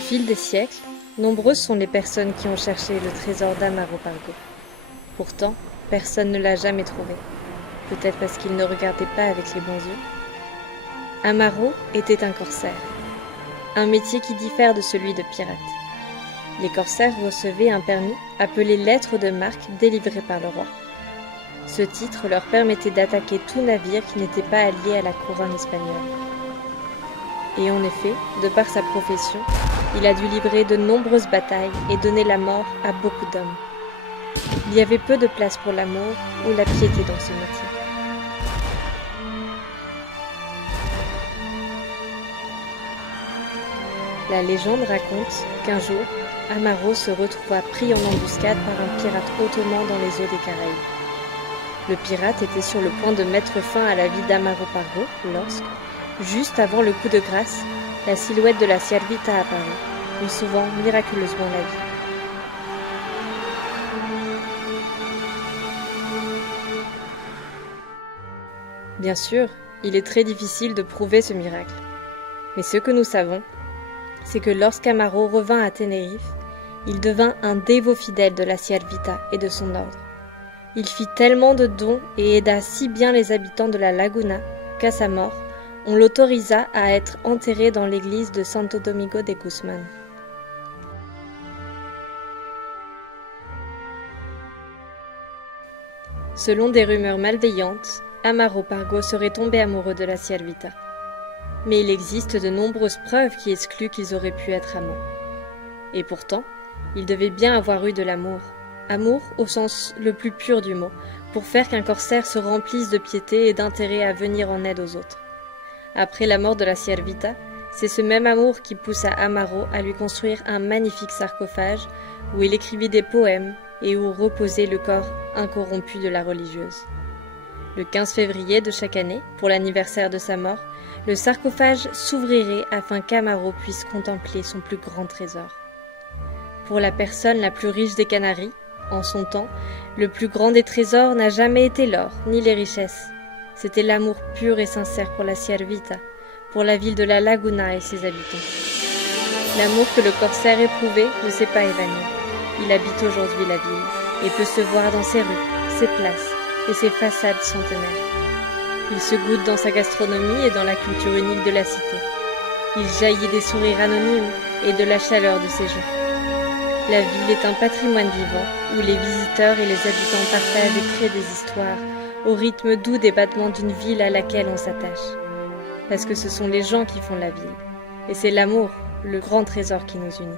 fil des siècles, nombreuses sont les personnes qui ont cherché le trésor d'Amaro Pargo. Pourtant, personne ne l'a jamais trouvé. Peut-être parce qu'il ne regardait pas avec les bons yeux. Amaro était un corsaire, un métier qui diffère de celui de pirate. Les corsaires recevaient un permis appelé lettre de marque délivré par le roi. Ce titre leur permettait d'attaquer tout navire qui n'était pas allié à la couronne espagnole. Et en effet, de par sa profession, il a dû livrer de nombreuses batailles et donner la mort à beaucoup d'hommes. Il y avait peu de place pour l'amour ou la piété dans ce métier. La légende raconte qu'un jour, Amaro se retrouva pris en embuscade par un pirate ottoman dans les eaux des Caraïbes. Le pirate était sur le point de mettre fin à la vie d'Amaro Pargo lorsque, juste avant le coup de grâce, la silhouette de la Ciervita apparut, lui sauvant miraculeusement la vie. Bien sûr, il est très difficile de prouver ce miracle. Mais ce que nous savons, c'est que lorsqu'Amaro revint à Tenerife, il devint un dévot fidèle de la Ciervita et de son ordre. Il fit tellement de dons et aida si bien les habitants de la Laguna qu'à sa mort, on l'autorisa à être enterré dans l'église de Santo Domingo de Guzmán. Selon des rumeurs malveillantes, Amaro Pargo serait tombé amoureux de la Ciervita. Mais il existe de nombreuses preuves qui excluent qu'ils auraient pu être amants. Et pourtant, il devait bien avoir eu de l'amour. Amour au sens le plus pur du mot, pour faire qu'un corsaire se remplisse de piété et d'intérêt à venir en aide aux autres. Après la mort de la Ciervita, c'est ce même amour qui poussa Amaro à lui construire un magnifique sarcophage où il écrivit des poèmes et où reposait le corps incorrompu de la religieuse. Le 15 février de chaque année, pour l'anniversaire de sa mort, le sarcophage s'ouvrirait afin qu'Amaro puisse contempler son plus grand trésor. Pour la personne la plus riche des Canaries, en son temps, le plus grand des trésors n'a jamais été l'or, ni les richesses. C'était l'amour pur et sincère pour la Ciervita, pour la ville de la Laguna et ses habitants. L'amour que le corsaire éprouvait ne s'est pas évanoui. Il habite aujourd'hui la ville et peut se voir dans ses rues, ses places et ses façades centenaires. Il se goûte dans sa gastronomie et dans la culture unique de la cité. Il jaillit des sourires anonymes et de la chaleur de ses gens. La ville est un patrimoine vivant où les visiteurs et les habitants partagent et créent des histoires au rythme doux des battements d'une ville à laquelle on s'attache. Parce que ce sont les gens qui font la ville. Et c'est l'amour, le grand trésor qui nous unit.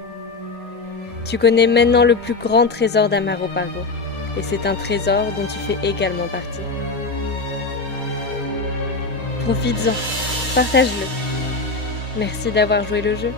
Tu connais maintenant le plus grand trésor d'Amaro Pargo. Et c'est un trésor dont tu fais également partie. Profites-en, partage-le. Merci d'avoir joué le jeu.